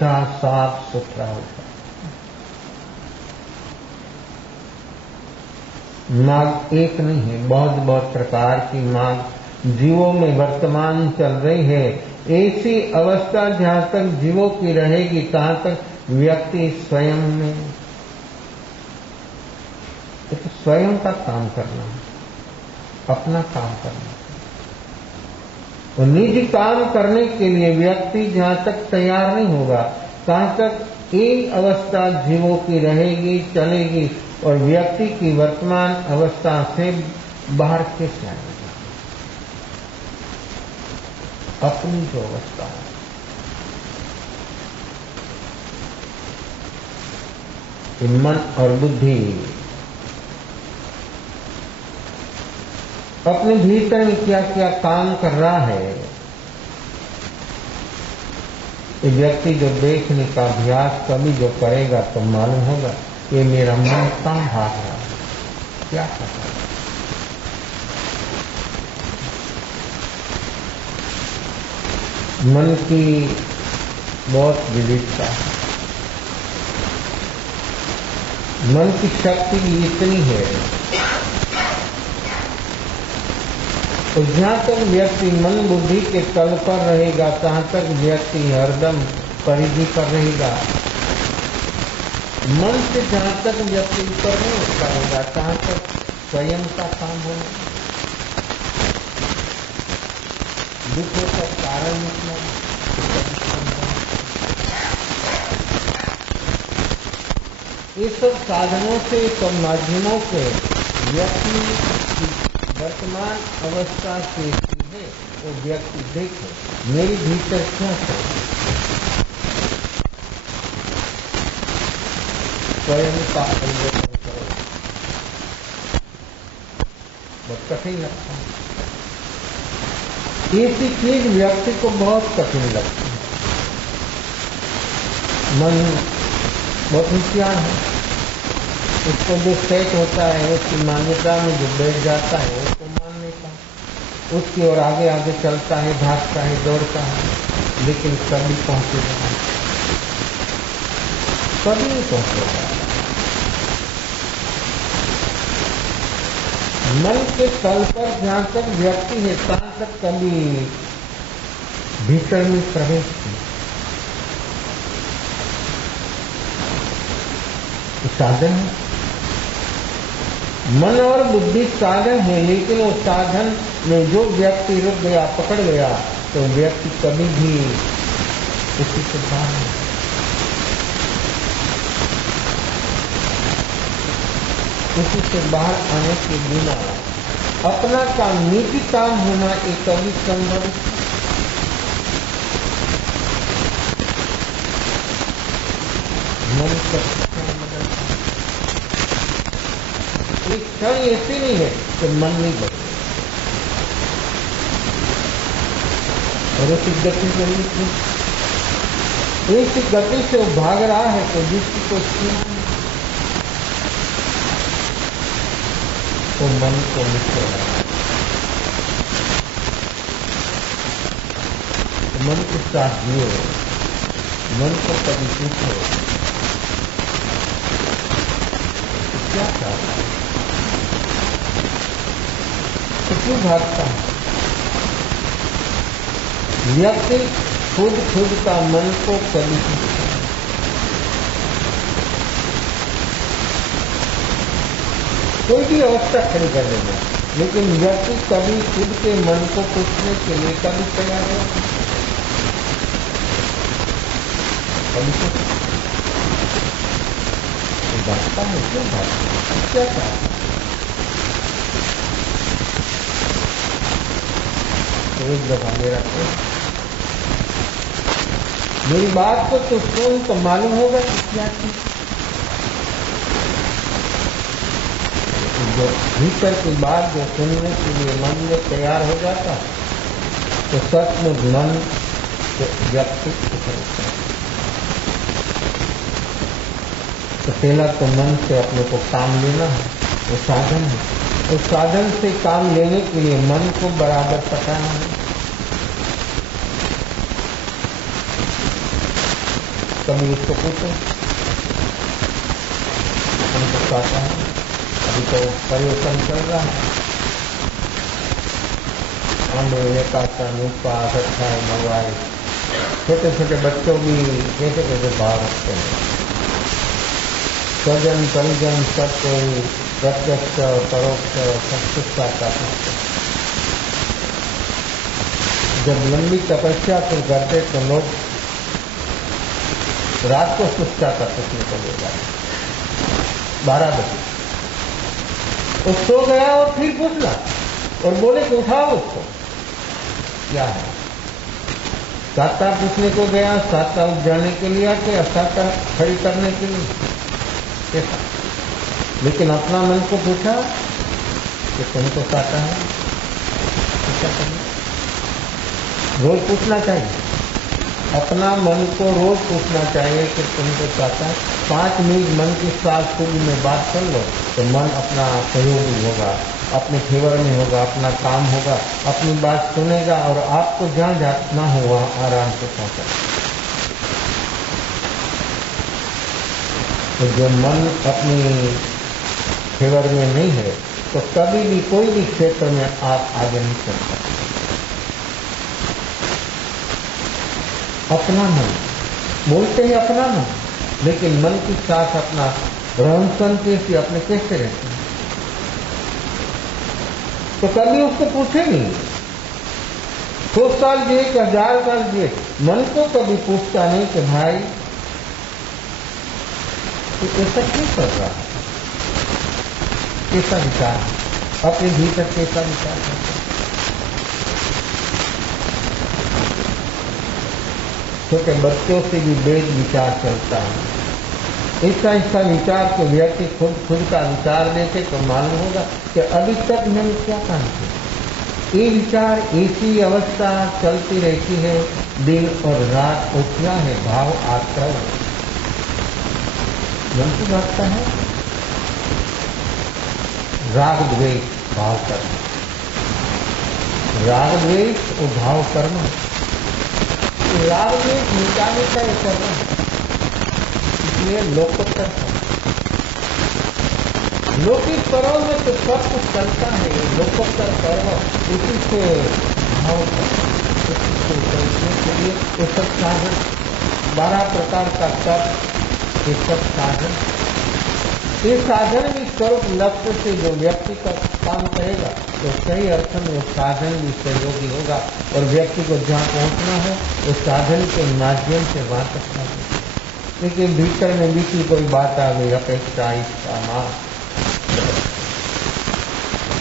मीठा साफ सुथरा होता है। मार्ग एक नहीं है, बहुत बहुत प्रकार की मार्ग जीवों में वर्तमान चल रही है। ऐसी अवस्था जहां तक जीवों की रहेगी तहां तक व्यक्ति स्वयं में तो स्वयं का काम करना है, अपना काम करना। तो निजी काम करने के लिए व्यक्ति जहां तक तैयार नहीं होगा तहां तक एक अवस्था जीवों की रहेगी, चलेगी और व्यक्ति की वर्तमान अवस्था से बाहर कैसे आएगा। अपनी जो अवस्था है मन और बुद्धि अपने भीतर में क्या क्या काम कर रहा है, ये व्यक्ति जो देखने का अभ्यास कभी जो करेगा तो मालूम होगा ये मेरा मन कहाँ भाग रहा है, क्या कर रहा है। मन की बहुत विविधता है, मन की शक्ति इतनी है तो जहां तक व्यक्ति मन बुद्धि के तल पर रहेगा तहां तक व्यक्ति हरदम परिधि पर रहेगा। मन से जहां तक व्यक्ति ऊपर नहीं उठता रहेगा तहां तक स्वयं का काम होगा, दुखों का कारण निकला। ये सब साधनों से, सब माध्यमों से व्यक्ति वर्तमान अवस्था कैसी है वो व्यक्ति देखे मेरे भीतर क्या है, स्वयं का अवलोकन करो। बहुत कठिन लगता है, ऐसी चीज व्यक्ति को बहुत कठिन लगती है। मन बहुत होशियार है, उसको जो सेट होता है उसकी मान्यता में जो बैठ जाता है उसको मान लेता है, उसकी ओर आगे आगे चलता है, भागता है, दौड़ता है, लेकिन कभी पहुंचेगा नहीं, कभी नहीं पहुंचेगा। मन के तल पर जहां तक व्यक्ति है तहां तक कभी भीतर में प्रवेश नहीं। साधन है, मन और बुद्धि साधन है, लेकिन वो साधन में जो व्यक्ति रुक गया, पकड़ गया, तो व्यक्ति कभी भी उसी से बाहर नहीं। उसी से बाहर आने के बिना अपना काम, निजी काम होना एक कभी संभव है। मन का एक क्षण ऐसी नहीं है कि मन नहीं बदले और उसी गति से ऐसी गति से वो भाग रहा है तो जिसकी कोई सीमा नहीं, तो मन को मिल रहा है। तो मन के साथ जियो, मन को कभी पूछो क्या चाहता है, क्यों भागता है। व्यक्ति खुद का मन को कभी पूछता है। कोई भी अवस्था खड़ी कर देगा, लेकिन व्यक्ति कभी खुद के मन को पूछने के लिए कभी तैयार नहीं, कभी भागता है। क्यों भागता है, क्या चाहता है। एक दफा मेरी बात को तो सुन तो मालूम होगा कि क्या चीज जो भीतर की बात जो सुनने के लिए मन में तैयार हो जाता तो सचमुच मन व्यक्ति होता है। तो पहला तो मन से अपने को काम लेना है, वो साधन है। उस साधन से काम लेने के लिए मन को बराबर पटाना है। कभी उसको पूछो हमको चाहता है। अभी तो परिवर्तन चल रहा है, आंधे एकाचन उपवास अट्ठाई मंगवाए, छोटे छोटे बच्चों भी कैसे कैसे भाव रखते हैं। स्वजन परिजन सब कोई प्रत्यक्ष परोक्ष सब कुछ चाहता है। जब लंबी तपस्या फिर करते तो लोग रात को सुस्ता का सोचने को ले जाते 12 बजे। वो सो गया और फिर पूछला और बोले कि उठाओ उसको, क्या है। साता पूछने को गया, साता उठ जाने के लिए आके साता खड़ी करने के लिए कैसा। लेकिन अपना मन को पूछा कि तुमको साता है, क्या करना। रोज पूछना चाहिए, अपना मन को रोज पूछना चाहिए कि तुमको चाहता है। 5 मिनट मन की साफ सुरी में बात कर लो तो मन अपना सहयोगी होगा, अपने फेवर में होगा, अपना काम होगा, अपनी बात सुनेगा और आपको जहां जाना हो वहां आराम से पहुंचा। तो जो मन अपनी फेवर में नहीं है तो कभी भी कोई भी क्षेत्र में आप आगे नहीं चल सकते। अपना मन बोलते हैं, अपना मन, लेकिन मन के साथ अपना रहन सहन कैसे अपने कैसे रहते हैं तो कभी उसको पूछे नहीं। 100 साल जिए कि 1000 साल जिए, मन को कभी पूछता नहीं कि भाई तो ऐसा क्यों कर रहा है, कैसा विचार, अपने भीतर कैसा विचार करता है। छोटे बच्चों से भी वेद विचार चलता है। ऐसा ऐसा विचार को व्यक्ति खुद का विचार देखे तो मालूम होगा कि अभी तक मैंने क्या काम किया। ये विचार ऐसी अवस्था चलती रहती है दिन और रात। और क्या है भाव आता है, मन की भागता है, राग द्वेष भाव करना, राग द्वेष और भाव करना। राग द्वेष मिटाने का ये करना, इसलिए लोकोत्तर लौकिक पर्व में तो सब कुछ चलता है, लोकोत्तर पर्व उसी से भाव उसी से चलने के लिए ये सब साधन 12 प्रकार का तप, ये सब साधन, ये साधन भी स्वरूप लक्ष्य से जो व्यक्ति का काम करेगा तो सही अर्थ में वो साधन भी सहयोगी होगा और व्यक्ति को जहां पहुंचना है वो साधन के माध्यम से वहां तक पहुंचेगा। लेकिन भीतर में बीती कोई बात आ गई, अपेक्षा इच्छा मान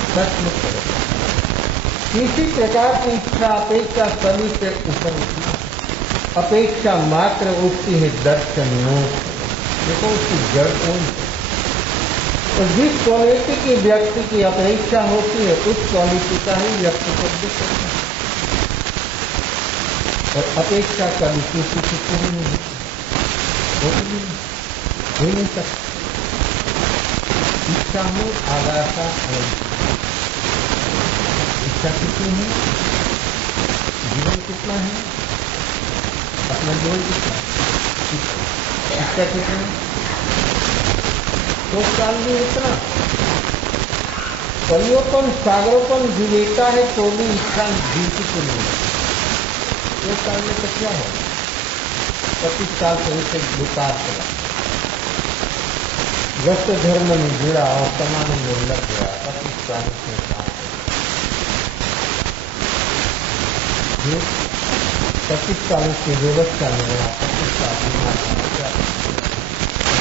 सचमुच किसी प्रकार की इच्छा अपेक्षा सभी से ऊपर उठना, अपेक्षा मात्र उठती है दर्शन मोक्ष। देखो उसकी जड़ कौन है, तो जिस क्वालिटी की व्यक्ति की अपेक्षा होती है उस क्वालिटी का ही व्यक्ति को दिख सकता है। और अपेक्षा कभी किसी की पूरी नहीं होती, हो नहीं सकती। इच्छा हो आगासा इच्छा कितनी है, जीवन कितना है, अपना जीवन कितना है, इच्छा कितनी है, 100 साल में इतना परियोपन सागरोपन विवेका है तो भी इच्छा जीती को नहीं है। 100 साल में तो क्या है, 25 साल से उसे बेकार चला, ग्रस्त धर्म में जुड़ा और तमाम में लग गया, 25 साल से काम 25 साल की व्यवस्था में रहा, 25 साल बीमार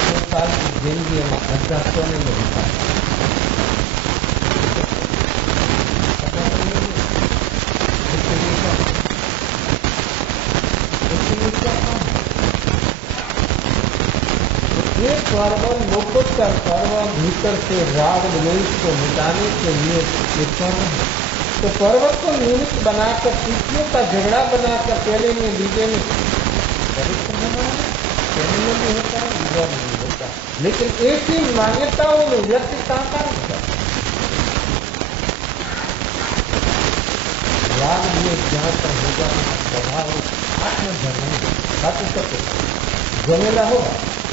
2 साल की जिंदगी में अच्छा सोने में बिताया। ये पर्व लोकोत्तर पर्व भीतर से राग द्वेष को मिटाने के लिए ये पर्व है। तो पर्वत को निमित्त बनाकर तिथियों का झगड़ा बनाकर पहले में बीजे में पवित्र बनाना, पहले में भी होता है, बीजा में भी होता है, लेकिन ऐसी मान्यताओं में व्यक्ति कहां होता है। राग द्वेष जहां पर होगा प्रभाव आत्मधर्म बाकी सब झमेला होगा,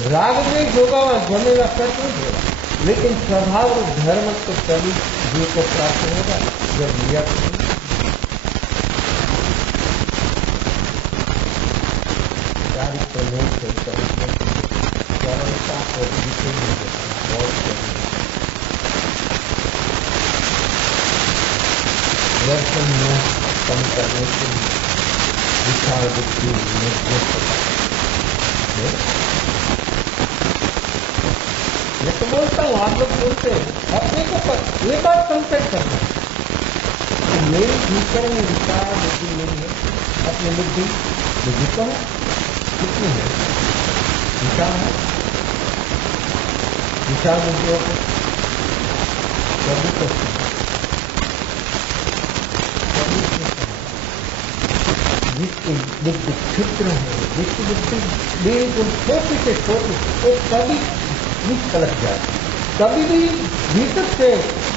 राग द्वेष होगा और झमेला सचमुच होगा, लेकिन स्वभाव और धर्म तो तभी जीव को प्राप्त होगा जब व्यक्ति चारित्र में से सरलता और दर्शन में कम करने के लिए विचार बुद्धि मैं तो बोलता हूँ, आप लोग बोलते हैं अपने को ये बात संकट करना तो मेरे भीतर में विचार बुद्धि नहीं है। अपनी बुद्धि तो है, कितनी है विचार है, विचार बुद्धियों को कभी तो जिसकी बुद्धि क्षुद्र है, जिसकी बुद्धि बिल्कुल छोटी से छोटी, वो कभी भी पलट जाती, कभी भी भीतर से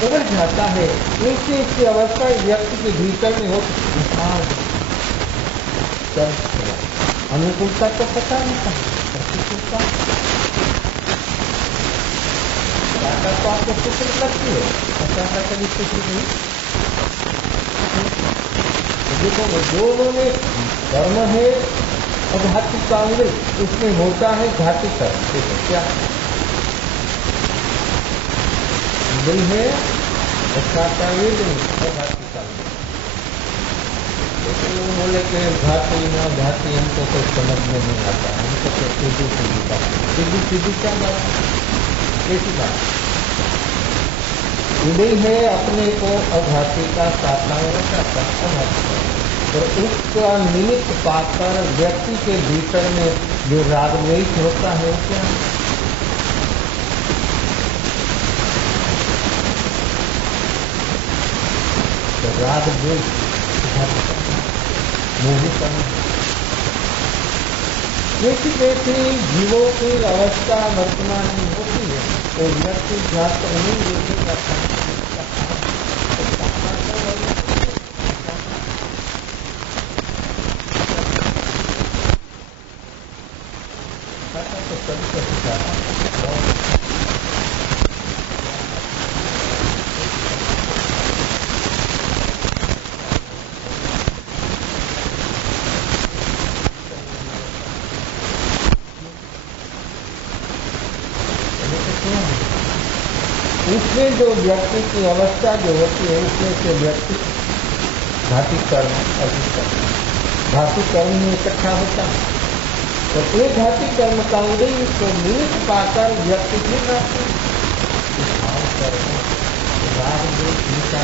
उभर जाता है। ऐसी अवस्था व्यक्ति के भीतर में हो अनुकूलता तो पता नहीं था, प्रतिकूलता तो आपको स्वीकृत लगती है, पता कभी स्वीकृत नहीं। देखो दोनों में कर्म है और घाती कांग्रेस, उसमें होता है घाती कर्म। देखो क्या दिल है अच्छा ये नहीं और घाती कांग्रेस। तो बोले कि घाती ना घाती हमको कोई समझ में नहीं आता, हमको तो सीधी सीधी बात, सीधी सीधी क्या बात, कैसी बात? उदय है अपने को अघाती का साधना रखा अघाती, और उसका निमित्त पाकर व्यक्ति के भीतर में जो राग द्वेष होता है क्या तो राग द्वेष मोहित जैसी जैसी जीवों की अवस्था वर्तमान में होती है तो व्यक्ति जात नहीं देखेगा उसमें जो व्यक्ति की अवस्था जो होती है उसमें से व्यक्ति घाती कर्म अर्जित करता है, घाती कर्म में इकट्ठा होता है। तो एक घाती कर्म का उदय को निमित्त पाकर व्यक्ति की प्राप्ति भाव कर्म राग द्वेष नीचा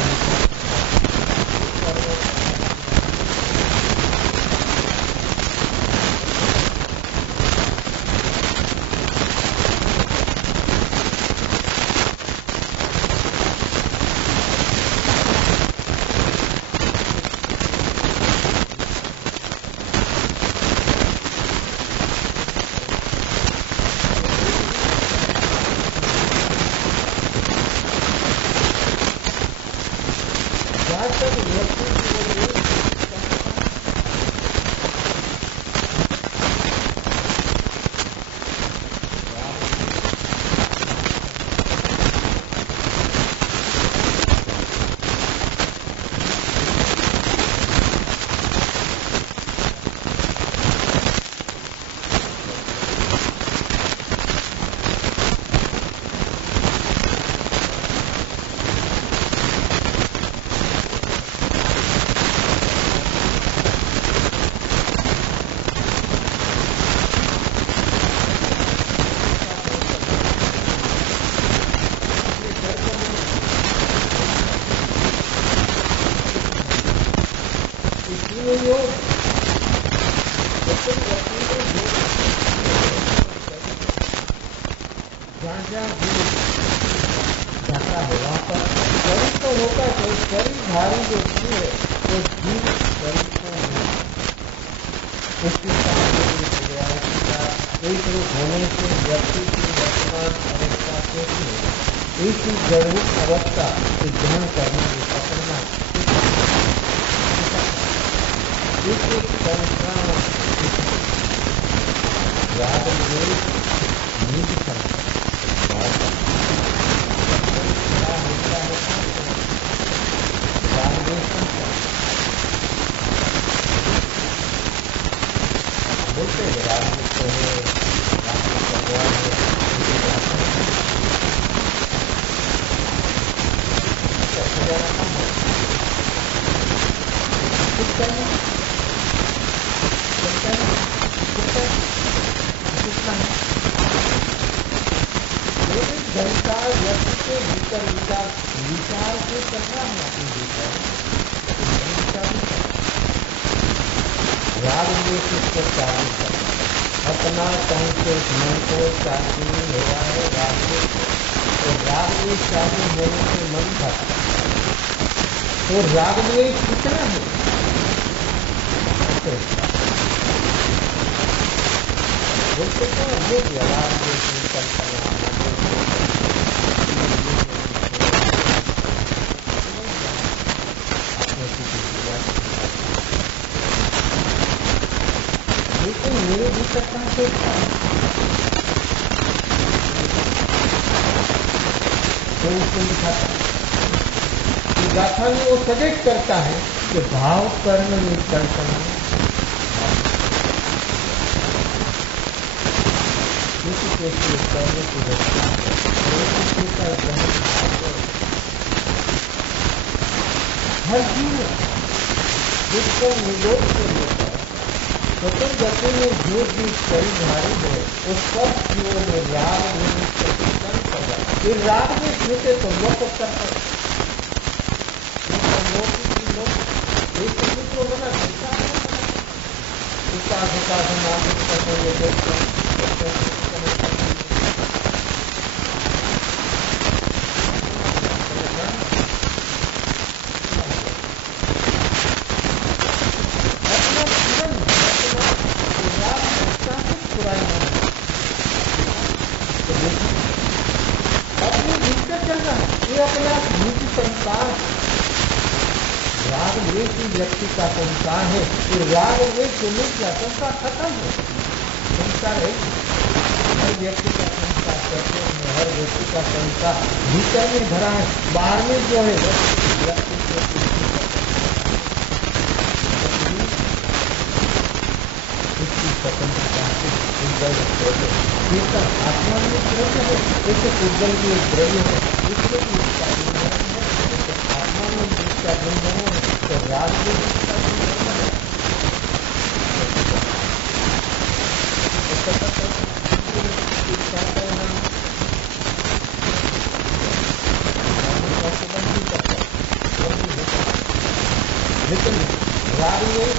जाता है वहां पर शरीर तो होता है, शरीर धारी जो है वो जीव शरीर को नहीं, उसके साथ एक रूप होने से व्यक्ति की वर्तमान अवस्था कैसी है, ऐसी जरूर अवस्था को ग्रहण करना पकड़ना एक संस्कार राग द्वेष निज संग क्या होता है राग द्वेष बोलते हैं राग मुक्त है, राग भगवान है, जनता व्यक्ति के भीतर विचार से करना है अपने भीतर राग द्वेष इसको चालू कर अपना कहीं से मन को चालू हो रहा है राग द्वेष, तो राग द्वेष चालू होने से मन था तो राग द्वेष कितना है बोलते तो ये राग द्वेष निकल लेकिन मेरे भीतर कहां से कोई उसको दिखाता गाथा में वो सजेस्ट करता है कि भाव कर्म निकलता कर्म की रचना हर जीव जिसको निरोध के लेकर स्वतंत्र गति में जो भी परिधारित है उस सब जीवों में राग में प्रतिष्ठान कर रहा है। ये राग में छूटे तो लोग करते लोग बना विकास नागरिक करते राग द्वेष ही व्यक्ति का संसार है। ये राग द्वेष से मिट गया संसार खत्म है, संसार है हर व्यक्ति का संसार करते हैं, हर व्यक्ति का संसार भीतर में भरा है, बाहर में जो है व्यक्ति इसकी स्वतंत्रता कीर्तन आत्मा में द्रव्य है, जैसे उज्जवल की एक द्रव्य है, इसलिए इसका आत्मा में जिसका गुणधर्म है तो राग में जिसका गुणधर्म है लेकिन राग में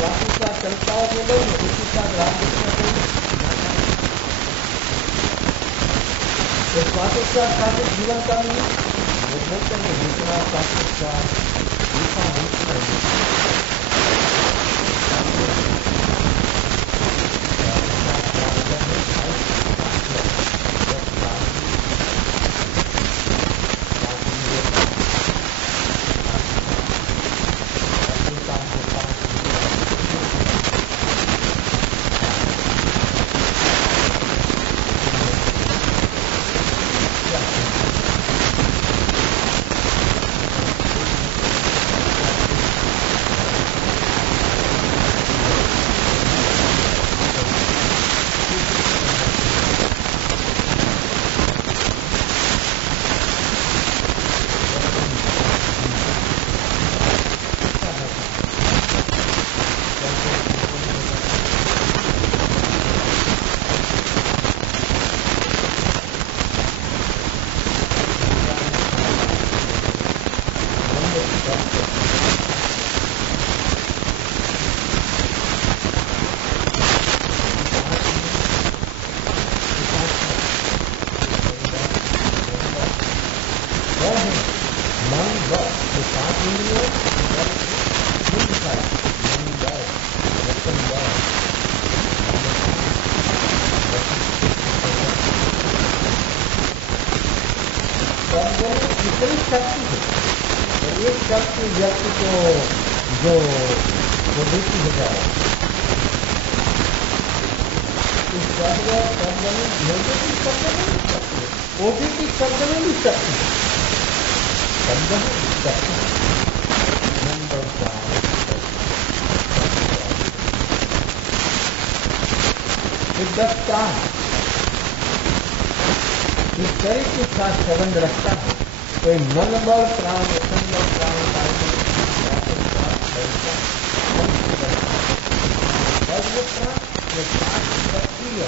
बाकी का चलता है लोग उसी का राग तो स्वास्थ्य का साथ जीवन का नहीं वो बोलते हैं दूसरा स्वास्थ्य का दूसरा इतनी शक्ति है और एक शक्ति व्यक्ति को जो देती हो जाए शब्द में नेगेटिव शब्द में भी शक्ति है, पॉजिटिव शब्द में भी शक्ति है। शब्द है शक्ति नंबर 4 10 प्राण इस शरीर के साथ संबंध रखता है। तो मन बल प्राण वचन बल प्राण सक्रिय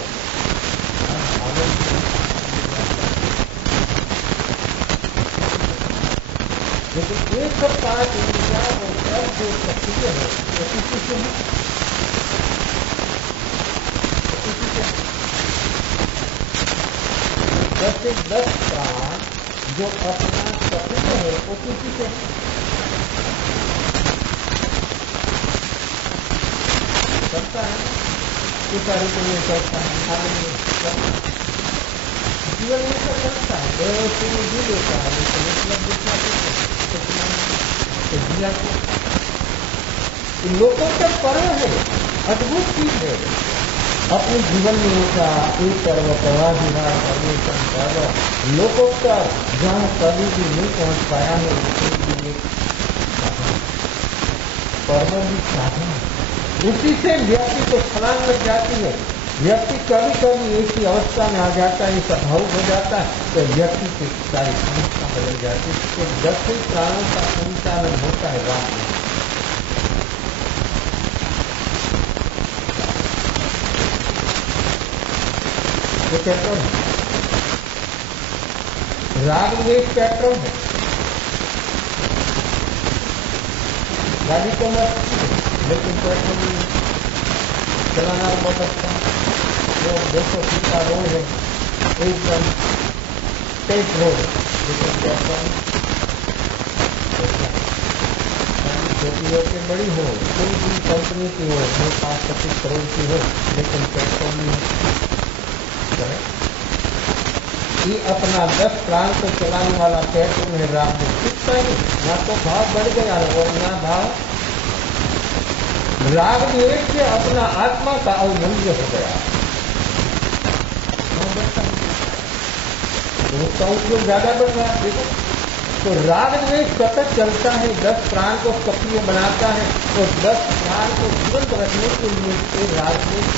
लेकिन एक सब 5 इंद्रिया और सब जो सक्रिय है वो किसी से है, जैसे 10 प्राण जो अपना सक्रिय है वो किसी से करता है, सुचारू के लिए करता है, जीवन में तो करता है, व्यवस्थित में जी लेता है, लेकिन मतलब दूसरा तो जिया को लोगों का पर्व है, अद्भुत चीज है। अपने जीवन में होता एक पर्व प्रवाहिहार परमेश्वर पर्व लोकोत्तर जहाँ कभी भी नहीं पहुंच पाया है, पर्व भी साधन है। उसी से व्यक्ति को छलांग लग जाती है। व्यक्ति कभी कभी ऐसी अवस्था में आ जाता है, ऐसा भावुक हो जाता है, तो व्यक्ति की सारी समस्या बदल जाती है। तो 10 प्राणों का संचालन होता है रात में। ये पेट्रोल है, राग द्वेष पेट्रोल है। गाड़ी तो मत लेकिन पेट्रोल चलाना बहुत अच्छा है। जो 200 फीट का रोड है एकदम स्टेट रोड, लेकिन पेट्रोल छोटी हो के बड़ी हो, कोई भी कंपनी की हो, 5-25 करोड़ की हो, लेकिन पेट्रोल नहीं है। ये अपना 10 प्राण को चलाने वाला पेट्रोल है राग में कितना ही ना तो भाव बढ़ गया है और ना भाव राग द्वेष से अपना आत्मा का अवमूल्य हो गया, तो उसका उपयोग ज्यादा बढ़ रहा है। देखो तो राग द्वेष सतत चलता है, 10 प्राण को सक्रिय बनाता है, तो 10 प्राण को जीवंत रखने के लिए राग द्वेष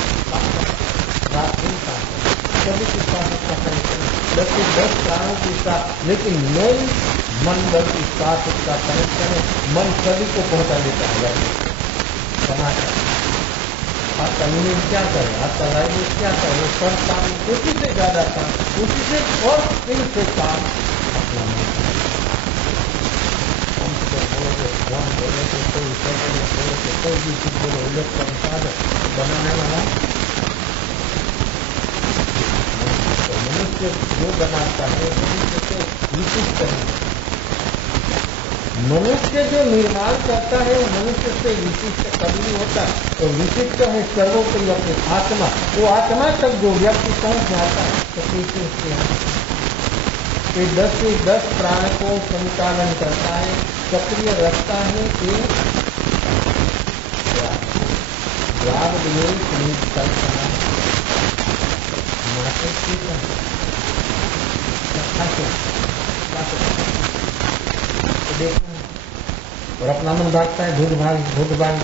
सभी के साथ उसका कनेक्शन 10 प्राणों के साथ, लेकिन मेन मन बल के साथ उसका कनेक्शन है। मन सभी को पहुंचा देता है समाचार। आपका यूनिट क्या करे, आपका लाइब्रेरी क्या करे, वो सब काम उसी से ज्यादा काम, उसी से और स्किल से काम अपना बोले तो कोई भी चीज बोले इलेक्ट्रॉनिक साधन बनाने वाला मनुष्य जो बनाता है मनुष्य से विशिष्ट है। मनुष्य जो निर्माण करता है वो मनुष्य से विशिष्ट कभी नहीं होता। तो विशिष्ट है सर्वोपरि अपनी आत्मा, वो आत्मा तक जो व्यक्ति पहुंच जाता है तो कैसे उसके 10 से 10 प्राण को संचालन करता है, सक्रिय रखता है कि राग द्वेष करता है और अपना मन भागता है भूत भाग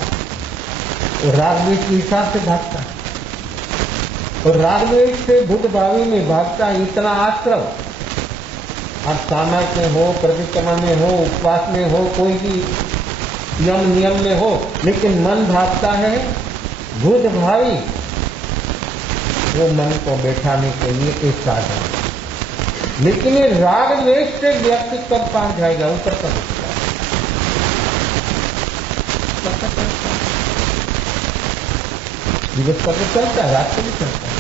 और राग द्वेष के हिसाब से भागता है, और राग द्वेष से भूत भावी में भागता है। इतना आश्रम आप सामर्थ्य में हो, प्रतिक्रमा में हो, उपवास में हो, कोई भी यम नियम में हो, लेकिन मन भागता है भूत भावी। वो मन को बैठाने के लिए एक साधन, लेकिन ये राग द्वेष से व्यक्ति कब पहुंच जाएगा, ऊपर कब दिवस का तो चलता है, रात को भी चलता है,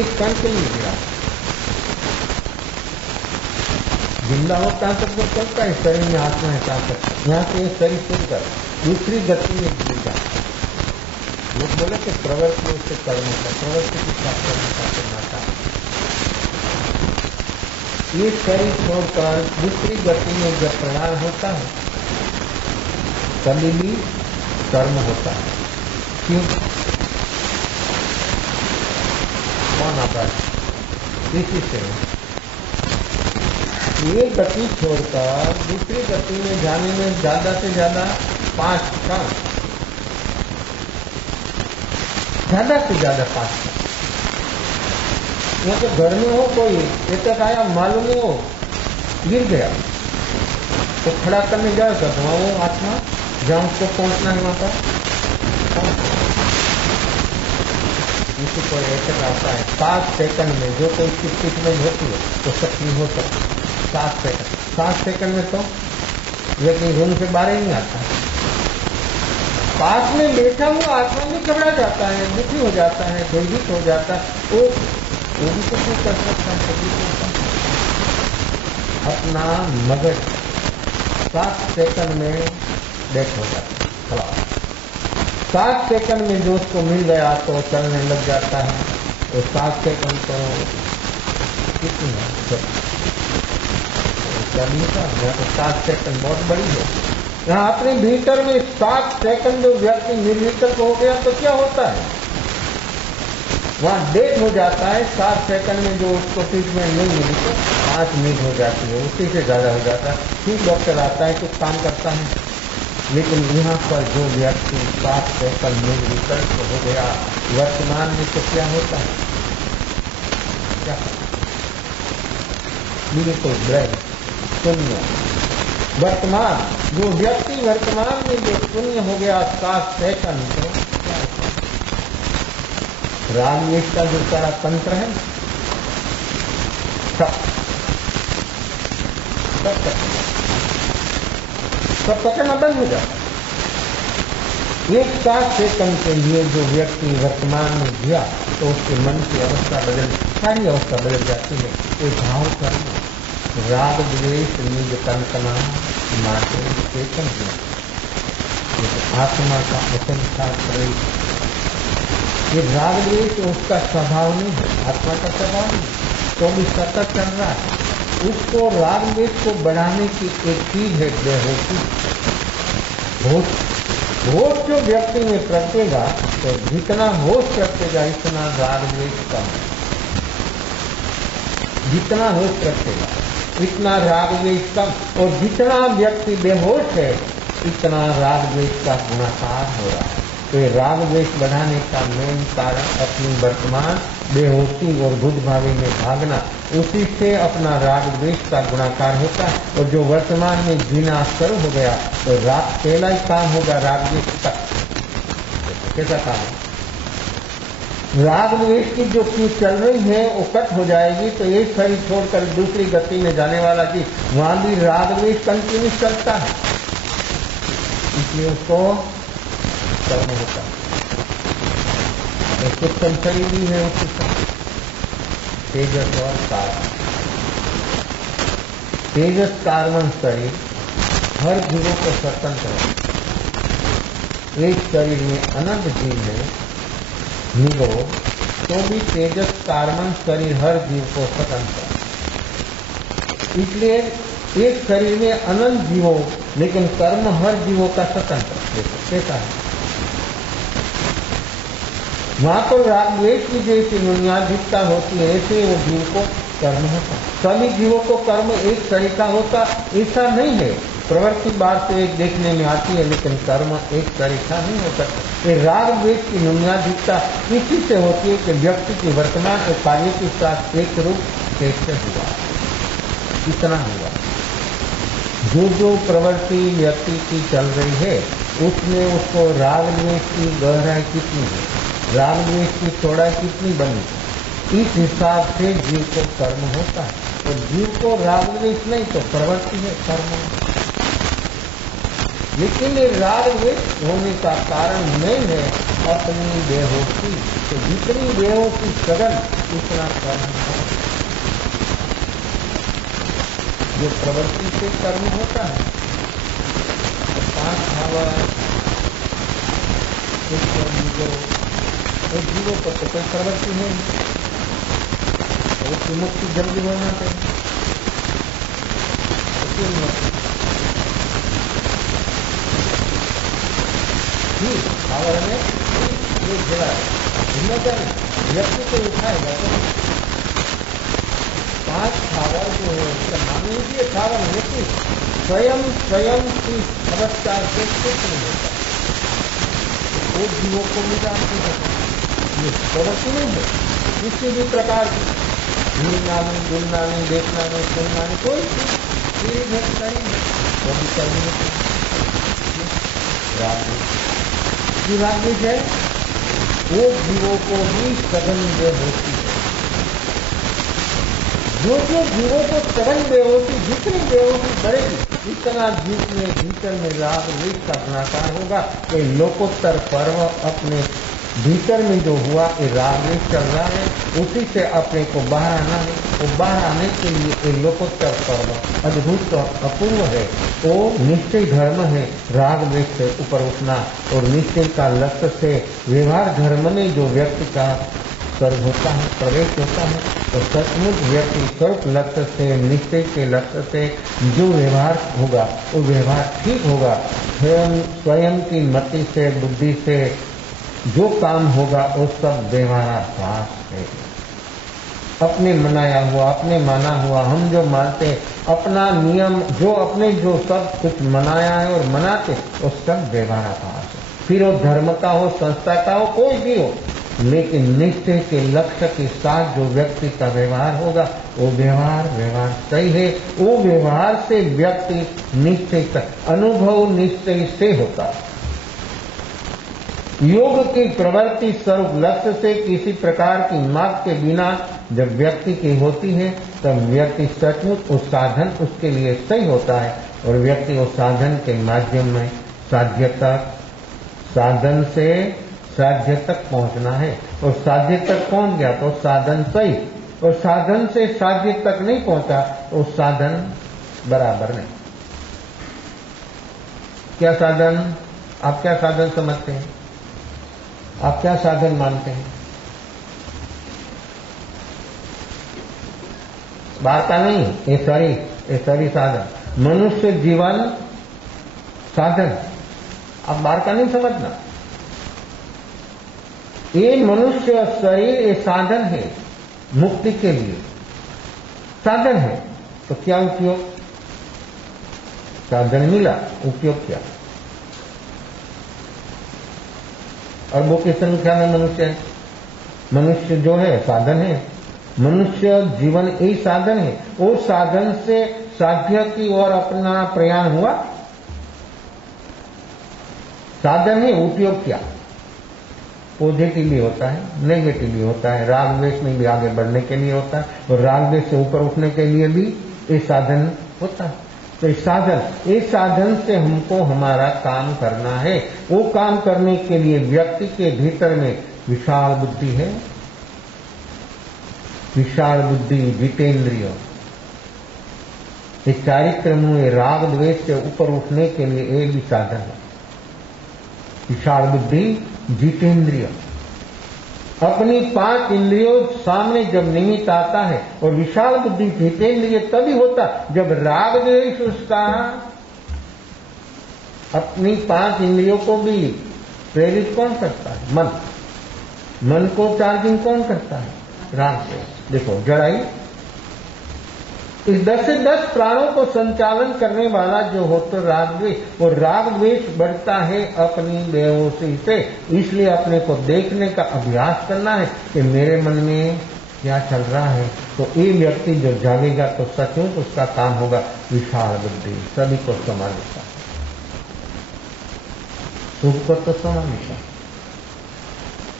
एक क्षण के लिए गिरा जिंदा होता है तब वो चलता है, शरीर में आत्मा है ताकत, यहाँ से शरीर छोड़कर दूसरी गति में गिर जाता है। लोग बोले कि प्रवृत्ति से कर्म का, प्रवृत्ति के साथ कर्म का करना, ये शरीर छोड़कर दूसरी गति में जब प्रयाण होता है तभी भी कर्म होता है। क्यों? ना पाए किसी से। ये गति छोड़कर दूसरी गति में जाने में ज्यादा से ज्यादा 5 क्षण, ज्यादा से ज्यादा 5 क्षण। यहाँ तो घर में हो कोई एक तक आया मालूम नहीं हो गिर गया तो खड़ा करने जाएगा तो वो आत्मा जहां उसको पहुंचना है वहां पर इसी को ऐसे आता है 7 सेकंड में जो कोई ट्रीटमेंट होती है तो सक्रिय हो सकती है। 7 सेकंड में तो व्यक्ति रूम से बाहर ही नहीं आता है। पास में बैठा हुआ आत्मा भी घबरा जाता है, दुखी हो जाता है, भयभीत हो जाता है, वो भी कुछ नहीं कर सकता। अपना मगज 7 सेकंड में डेथ हो जाता है। 7 सेकंड में जो उसको मिल गया तो चलने लग जाता है। तो 7 सेकंड तो कितनी है चलने का, तो 7 सेकंड बहुत बड़ी है। यहाँ अपने भीतर में 7 सेकंड जो व्यक्ति निर्विकल्प हो गया तो क्या होता है, वहां डेथ हो जाता है। 7 सेकंड में जो उसको ट्रीटमेंट नहीं मिली तो 5 मिनट हो जाती है, उसी से ज्यादा हो जाता है। ठीक डॉक्टर आता है कुछ काम करता है, लेकिन यहाँ पर जो व्यक्ति 7 सेकंड निर्विकल्प हो गया वर्तमान में तो क्या होता है, क्या बिल्कुल ब्लैंक शून्य। वर्तमान जो व्यक्ति वर्तमान में जो शून्य हो गया 7 सेकंड तो क्या होता है, राग का जो सारा तंत्र है सब पकड़ना बंद हो जाता है। एक 7 सेकंड के लिए जो व्यक्ति वर्तमान में जिया तो उसके मन की अवस्था सारी अवस्था बदल जाती है। कोई भाव करना राग द्वेष निज कल्पना माटे चेतन है, आत्मा का असंख्या प्रवेश। ये राग द्वेष उसका स्वभाव नहीं है, आत्मा का स्वभाव नहीं, तो भी सतत चल रहा है। उसको राग द्वेष को बढ़ाने की एक चीज है बेहोशी। होश जो व्यक्ति में प्रगटेगा तो जितना होश प्रगटेगा इतना राग द्वेष कम, जितना होश प्रगटेगा इतना राग द्वेष कम, और जितना व्यक्ति बेहोश है इतना राग द्वेष का गुणाकार हो रहा है। तो ये राग द्वेष बढ़ाने का मेन कारण अपनी वर्तमान बेहोशी और बुद्धभावी में भागना, उसी से अपना राग द्वेष का गुणाकार होता है। और जो वर्तमान में जीना शुरू हो गया तो राग पहला ही काम होगा राग द्वेष का। कैसा काम है, राग द्वेष की जो चीज चल रही है वो कट हो जाएगी तो एक शरीर छोड़कर दूसरी गति में जाने वाला जी वहां भी राग द्वेष कंटिन्यू चलता है, इसलिए उसको कर्म होता है। कुछ संशय भी है उसके साथ तेजस और कार्बन। तेजस कार्बन शरीर हर जीवों को स्वतंत्र है। एक शरीर में अनंत जीव है निगो तो भी तेजस कार्बन शरीर हर जीव को स्वतंत्र है। इसलिए एक शरीर में अनंत जीवों लेकिन कर्म हर जीवों का स्वतंत्र कैसा है। वहां तो राग द्वेष की जैसी बुनियादिकता होती है ऐसे वो जीव को कर्म होता है। सभी जीवों को कर्म एक तरीका होता ऐसा नहीं है। प्रवृत्ति बार से एक देखने में आती है लेकिन कर्म एक तरीका नहीं हो सकता। ये राग द्वेष की बुनियादिकता इसी से होती है कि व्यक्ति की वर्तमान और कार्य के साथ एक रूप कैसे हुआ, इतना हुआ। जो जो प्रवृत्ति व्यक्ति की चल रही है उसमें उसको राग द्वेष की गहराई कितनी है, राग द्वेष की चौड़ाई कितनी बनी, इस हिसाब से जीव को कर्म होता है। और जीव को राग द्वेष नहीं तो प्रवृत्ति है कर्म। लेकिन ये राग द्वेष होने का कारण नहीं है अपनी बेहोशी। तो जितनी बेहोशी सघन उतना कर्म है। जो प्रवृत्ति से कर्म होता है तो 5 भाव एक जीवों पर तो कोई प्रवृत्ति है उसकी मुक्ति जल्दी होना चाहिए। आवरण में एक जगह जिम्मेदारी व्यक्ति को उठाएगा तो 5 स्थावर जो है उसका नाम लीजिए स्थावर, लेकिन स्वयं की अवस्था से कुछ नहीं होता, वो जीवों को मिटा नहीं होता। ये प्रवृत्ति नहीं है किसी भी प्रकार की, हिलना नहीं, डुलना नहीं, देखना नहीं, सुनना नहीं, कोई चीज नहीं, वो भी करनी होती राग है। वो जीवों को भी सघन बेहोशी है। जो जीवों को सघन बेहोशी, जितनी बेहोशी बढ़ेगी इतना जीव में भीतर में राग द्वेष का गुणाकार होगा। ये लोकोत्तर पर्व अपने भीतर में जो हुआ ये राग द्वेष चल रहा है, उसी से अपने को बाहर आना है। वो बाहर आने के लिए ये लोकोत्तर पर्व अद्भुत और अपूर्व है। वो निश्चय धर्म है राग द्वेष से ऊपर उठना, और निश्चय का लक्ष्य से व्यवहार धर्म में जो व्यक्ति का सर्व होता है, प्रवेश होता है, तो सचमुच व्यक्ति स्वरूप लक्ष्य से, निश्चय के लक्ष्य से जो व्यवहार होगा वो व्यवहार ठीक होगा। स्वयं की मति से, बुद्धि से जो काम होगा वो सब व्यवहाराभास है। अपने मनाया हुआ, अपने माना हुआ, हम जो मानते अपना नियम, जो अपने जो सब कुछ मनाया है और मनाते, वो सब व्यवहाराभास है। फिर वो धर्म का हो, संस्था का हो, कोई भी हो, लेकिन निश्चय के लक्ष्य के साथ जो व्यक्ति का व्यवहार होगा वो व्यवहार सही है। वो व्यवहार से व्यक्ति निश्चय तक, अनुभव निश्चय से होता है। योग की प्रवृत्ति स्वरूप लक्ष्य से किसी प्रकार की मार्ग के बिना जब व्यक्ति की होती है, तब व्यक्ति सचमुच उस साधन उसके लिए सही होता है, और व्यक्ति उस साधन के माध्यम में साधन से साध्य तक पहुंचना है। और साध्य तक पहुंच गया तो साधन सही, और साधन से साध्य तक नहीं पहुंचा तो साधन बराबर नहीं। क्या साधन, आप क्या साधन समझते हैं? आप क्या साधन मानते हैं? बाहर का नहीं, ये सारी साधन, मनुष्य जीवन साधन। आप बाहर का नहीं समझना, ये मनुष्य शरीर ये साधन है, मुक्ति के लिए साधन है। तो क्या उपयोग? साधन मिला, उपयोग क्या? और वो किस संख्या में मनुष्य है? मनुष्य जो है साधन है, मनुष्य जीवन यही साधन है। वो साधन से साध्य की ओर अपना प्रयाण हुआ, साधन है, उपयोग क्या? पॉजिटिवली होता है, नेगेटिवली होता है, राग द्वेष में भी आगे बढ़ने के लिए होता है, और राग द्वेष से ऊपर उठने के लिए भी ये साधन होता है। तो इस साधन से हमको हमारा काम करना है। वो काम करने के लिए व्यक्ति के भीतर में विशाल बुद्धि है, विशाल बुद्धि, जितेंद्रिय, इस चारित्र में राग द्वेष से ऊपर उठने के लिए एक भी साधन है। विशाल बुद्धि, जितेंद्रिय, अपनी 5 इंद्रियों सामने जब निमित्त आता है, और विशाल बुद्धि जितेंद्रिय तभी होता जब राग द्वेष उसका अपनी 5 इंद्रियों को भी प्रेरित कौन करता है? मन को चार्जिंग कौन करता है? राग द्वेष। देखो जड़ाई, इस 10 से 10 प्राणों को संचालन करने वाला जो हो तो राग द्वेष, और राग द्वेष बढ़ता है अपनी बेहोशी से। इसलिए अपने को देखने का अभ्यास करना है कि मेरे मन में क्या चल रहा है। तो ये व्यक्ति जो जागेगा तो सचमुच उसका काम होगा विशाल बुद्धि, सभी को समानता, सुख को तो समानता,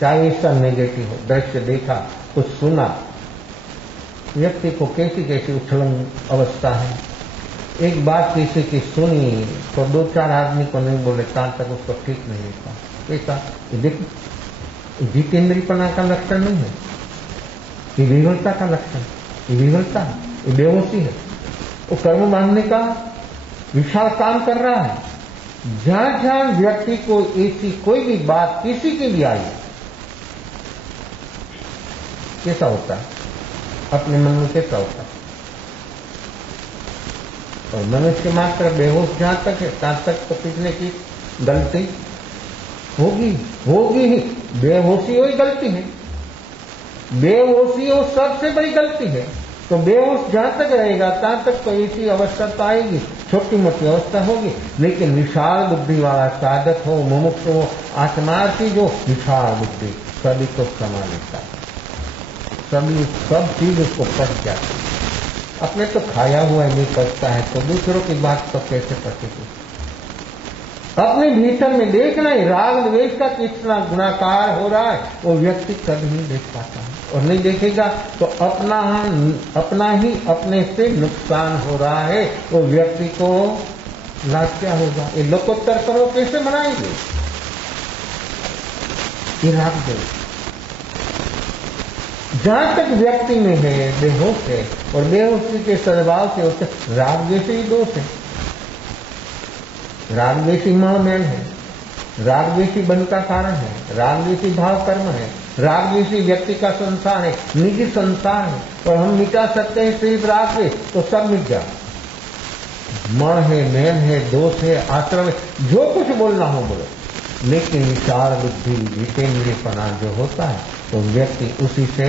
चाहे इसका नेगेटिव हो। दृश्य देखा, कुछ सुना, व्यक्ति को कैसी कैसी उछलन अवस्था है। एक बात किसी की सुनी तो 2-4 आदमी को नहीं बोले तब तक उसको ठीक नहीं होता। ऐसा देखो, जितेंद्रीपना का लक्षण नहीं है, ये विवलता का लक्षण, ये विवलता है, ये बेहोशी है। वो कर्म बांधने का विशाल काम कर रहा है। जहां जहां व्यक्ति को ऐसी कोई भी बात किसी की भी आई, कैसा होता है? अपने मन में कैसा होता है? और मनुष्य मात्र बेहोश जहां तक है तहां तक तो कितने की गलती होगी ही। बेहोशी वही गलती है, बेहोशी वो सबसे बड़ी गलती है। तो बेहोश जहां तक रहेगा तहां तक तो ऐसी अवस्था तो आएगी, छोटी मोटी अवस्था होगी, लेकिन विशाल बुद्धि वाला साधक हो, मुमुक्ष हो, आत्मार्थी जो विशाल बुद्धि सभी को समा लेता है, सभी सब चीज उसको पच जाती है। अपने तो खाया हुआ नहीं पचता है तो दूसरों की बात तो कैसे पचेगी। अपने भीतर में देखना ही राग द्वेष का कितना गुणाकार हो रहा है वो व्यक्ति कभी नहीं देख पाता है, और नहीं देखेगा तो अपना ही अपने से नुकसान हो रहा है। वो व्यक्ति को लाभ क्या होगा, ये लोकोत्तर पर्व कैसे मनाएंगे, ये राग द्वेष जहां तक व्यक्ति में है बेहोश है, और बेहोशी के सद्भाव से उसके राग द्वेष ही दोष है। राग द्वेषी महामैन है, राग द्वेषी बन का कारण है, राग द्वेषी भाव कर्म है, राग द्वेषी व्यक्ति का संसार है, निजी संसार है, और हम मिटा सकते हैं सिर्फ राग द्वेष तो सब मिट जाए। मण है, मैन है, दोष है, आश्रम है, जो कुछ बोलना हो बोलो, लेकिन विचार बुद्धि जितेंद्रियपना जो होता है तो व्यक्ति उसी से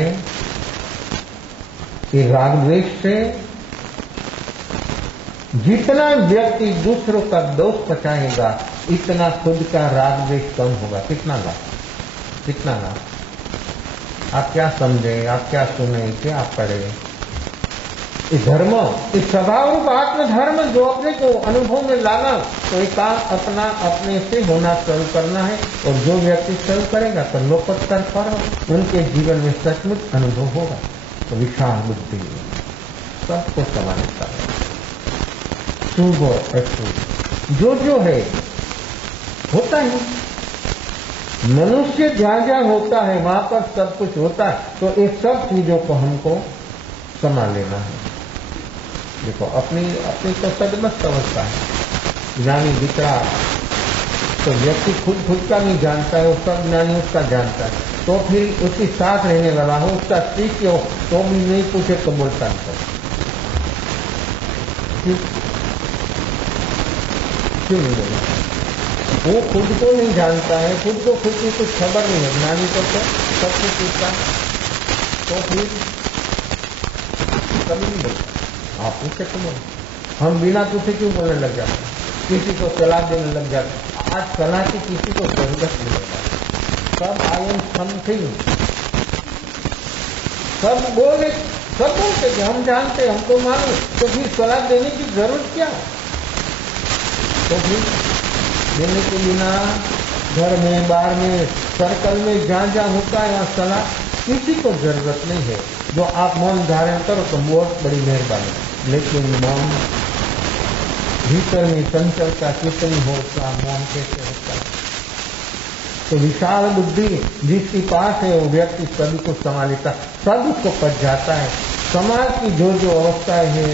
राग द्वेष से जितना व्यक्ति दूसरों का दोष पचाएगा इतना खुद का राग द्वेष कम होगा। कितना लाभ आप क्या समझे, आप क्या सुने, क्या पढ़े, इस धर्म, इस स्वभाव रूप आत्मधर्म जो अपने को अनुभव में लाना, तो एक काम अपना अपने से होना शुरू करना है, और जो व्यक्ति शुरू करेगा तो लोकोत्तर पर उनके जीवन में सचमुच अनुभव होगा। तो विशाल बुद्धि सबको समानता है, शुभ और अशुभ जो है होता ही, मनुष्य जहां जहां होता है वहां पर सब कुछ होता है। तो ये सब चीजों को हमको संभाल लेना है। देखो अपनी तो सदमस्त अवस्था है, ज्ञानी विकराल तो व्यक्ति खुद का नहीं जानता है, वो सब ज्ञानी उसका जानता है, तो फिर उसके साथ रहने वाला हो, उसका शिष्य हो तो भी नहीं पूछे तो बोलता नहीं। क्यों नहीं बोलता, वो खुद को नहीं जानता है, खुद की कुछ खबर नहीं है, ज्ञानी को तो सब कुछ पूछता, तो फिर कभी नहीं बोलता। आप पूछे तो बोलो, हम बिना पूछे क्यों बोलने लग जाते हैं, किसी को सलाह देने लग जाते हैं। आज सलाह की किसी को जरूरत नहीं होता, सब आई एम समथिंग, सब बोलते कि हम जानते, हमको मालूम, तो फिर सलाह देने की जरूरत क्या है। तो फिर देने के बिना घर में, बाहर में, सर्कल में जहां होता है वहां सलाह किसी को जरूरत नहीं है। जो आप मौन धारण करो तो बहुत बड़ी मेहरबानी, लेकिन मौन भीतर में चंचलता कितनी होता, मौन कैसे होता है। तो विशाल बुद्धि जिसके पास है वो व्यक्ति सभी को संभाल लेता, सब उसको पच जाता है। समाज की जो अवस्थाएं हैं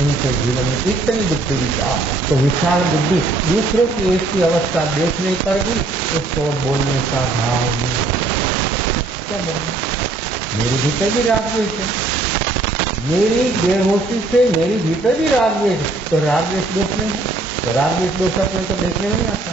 उनके जीवन में इतनी बुद्धि विशाल, तो विशाल बुद्धि दूसरों की ऐसी अवस्था देखने पर भी उसको बोलने का भाव नहीं। क्या बोलना, मेरे भीतर भी राग द्वेष है, मेरी बेहोशी से मेरी भीतर भी राग द्वेष है, तो राग द्वेष दोष नहीं है, तो राग द्वेष दोष अपने तो देखने में नहीं आता।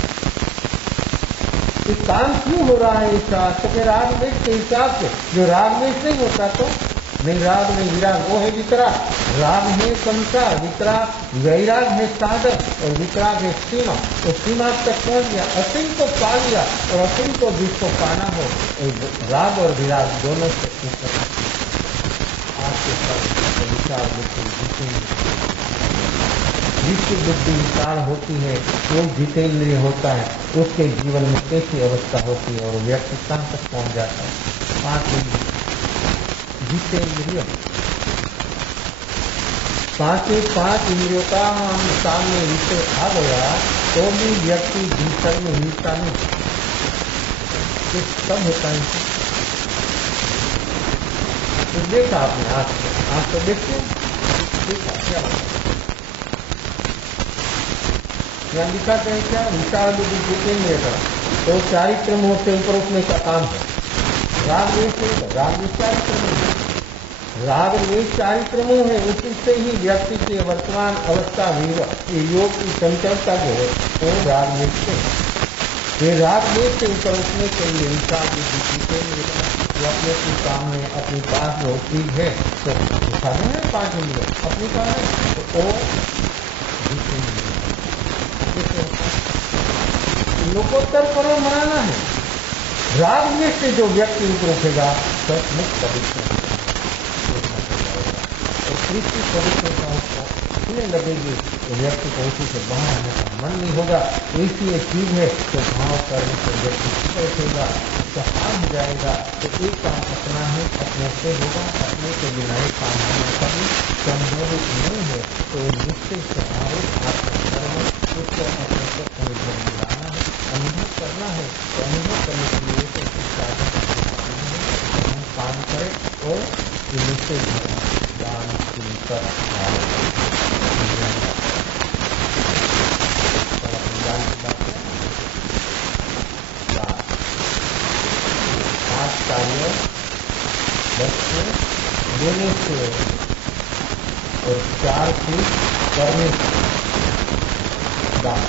इस काम क्यों हो रहा है इसका, तो फिर राग द्वेष के हिसाब से, जो राग द्वेष नहीं होता तो नहीं राग नहीं विराग, वो है वितराग। राग है संसार, वितराग वैराग है साधक, और वितराग है सीमा। तो सीमा तक पहुंच गया, असीम को पा लिया, और असीम को जिसको पाना हो राग और विराग दोनों से ऊपर आपके पास विचार बुद्धि जिसकी बुद्धि विचार होती है वो जितेंद्रिय होता है, उसके जीवन में कैसी अवस्था होती है और व्यक्ति कहां तक पहुंच जाता है। 5 जितेंद्रिय, 5 इंद्रियों का हम सामने विषय आ गया तो भी व्यक्ति भीतर में हिंसा नहीं, तो सब होता है। तो देखा आपने आज तो देखते देखा क्या यहाँ दिखाते हैं, क्या विचार बुद्धि जितेंद्रिय का, तो चारित्र मोह से ऊपर उठने का काम है। राग द्वेष चारित्र मोह, राग द्वेष चारित्र मोह है, उसी से ही व्यक्ति की वर्तमान अवस्था योग की चंचलता जो है वो राग द्वेष से। ये राग देश से ऊपर उठने के लिए इंसान की बुद्धि के लिए वो अपने के सामने अपनी पास जो चीज है तो साधन है 5 इंद्रिय अपनी पास है तो वो लोकोत्तर पर्व मनाना है। राग में से जो व्यक्ति ऊपर उठेगा सचमुच पवित्र और कृष्ण पवित्रता उसको सुने लगेगी तो व्यक्ति को उसी से बाहर आने का मन नहीं होगा। ऐसी एक चीज है तो भाव करने से व्यक्ति बैठेगा तो हार हो जाएगा। तो एक काम अपना है अपने से होगा, अपने के बिना एक काम होना कभी संभवित नहीं है। तो निश्चय स्वाभाविक आत्मकर्म उसको अपने को अनुभव में लाना है, अनुभव करना है। तो अनुभव करने के लिए हम काम करें और निश्चय दान चिंतन कार्य बच्चे देने से और 4 चीज करने से दान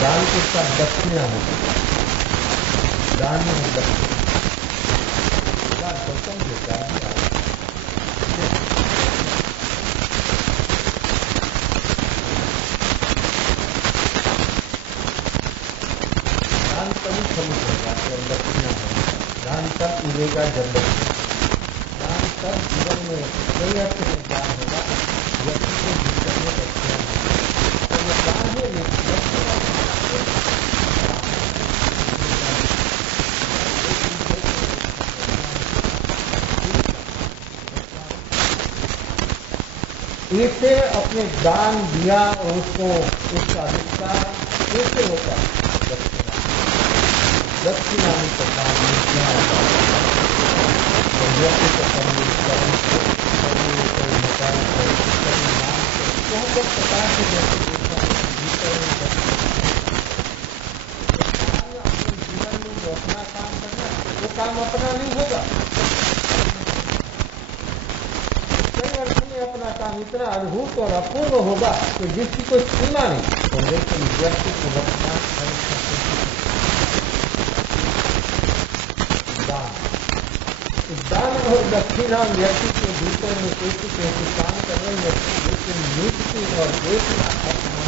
दान के साथ दक्षिणा होगी। दान में दक्षिणा दान तो समझे दान तभी समझ होगा जब दक्षिणा होगा। दान तब उड़ेगा जब दान तब जीवन में कोई अर्थ में दान होगा व्यक्ति के जीवन में दक्षिणा होगा। तो ये दान है दक्षिणा इसे अपने दान दिया और उसको उसका विस्तार कैसे होता है दक्षिणा में तो काम नहीं व्यक्ति को करने कोई मकान बहुत प्रकार से जीवन में जो अपना काम करना वो काम अपना नहीं होगा। कई अर्थ में अपना काम इतना अद्भुत और अपूर्व होगा कि जिसकी कोई सीमा नहीं। तो लेकिन व्यक्ति को रखना दान और दक्षिणा व्यक्ति के भीतर में कैसे कैसे काम कर रही है लेकिन नित्य और देखना अपना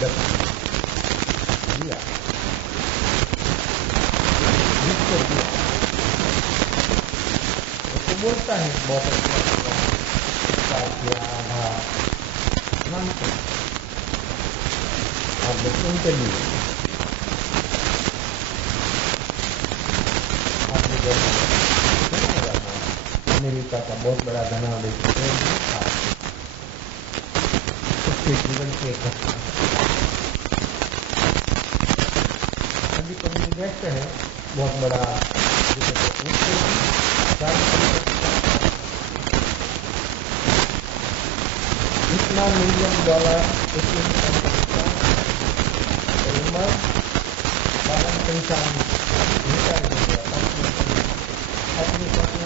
दक्षिणा दिया जिसको दिया तो बोलता है बहुत अच्छा मानते आप बच्चों के लिए अमेरिका का बहुत बड़ा धनादेश उसके जीवन की एक घटना अभी कम्युनिस्ट है बहुत बड़ा इतना $1 मिलियन उम्र पालन पंचान अपनी पत्नी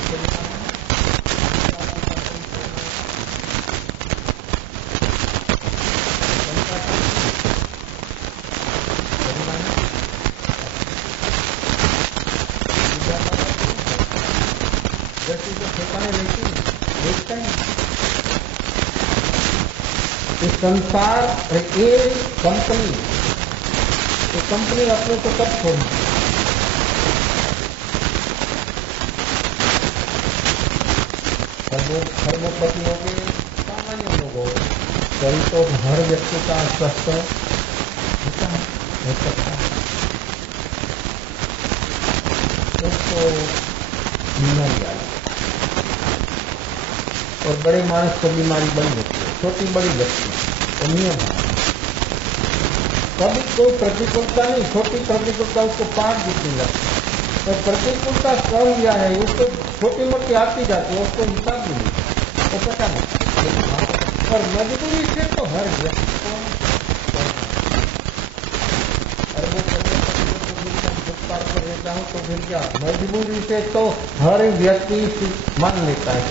जैसे जो ठेकाने देखता है इस संसार एक कंपनी अपने को कब छोड़ना खरबोपतियों के सामान्य लोगों कभी तो हर व्यक्ति का स्वस्थ होता है हो सकता है उसको बीमारी आई और बड़े मानस को बीमारी बन जाती है छोटी बड़ी व्यक्ति तो नियम है कभी कोई प्रतिकूलता नहीं छोटी प्रतिकूलता उसको पार दिखने लगती तो प्रतिकूलता कर लिया है उसको छोटी मोटी आती जाती है उसको हिसाब भी नहीं वो पता नहीं और मजबूरी से तो हर व्यक्ति को और वो दुख पार कर करता हूँ तो फिर क्या, मजबूरी से तो हर व्यक्ति मान लेता है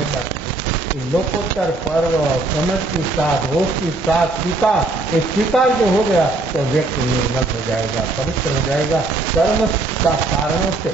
कि लोकोत्तर पर्व समझ के साथ, होश के साथ स्वीकार जो हो गया तो व्यक्ति निर्मल हो जाएगा, पवित्र हो जाएगा, कर्म का कारणों से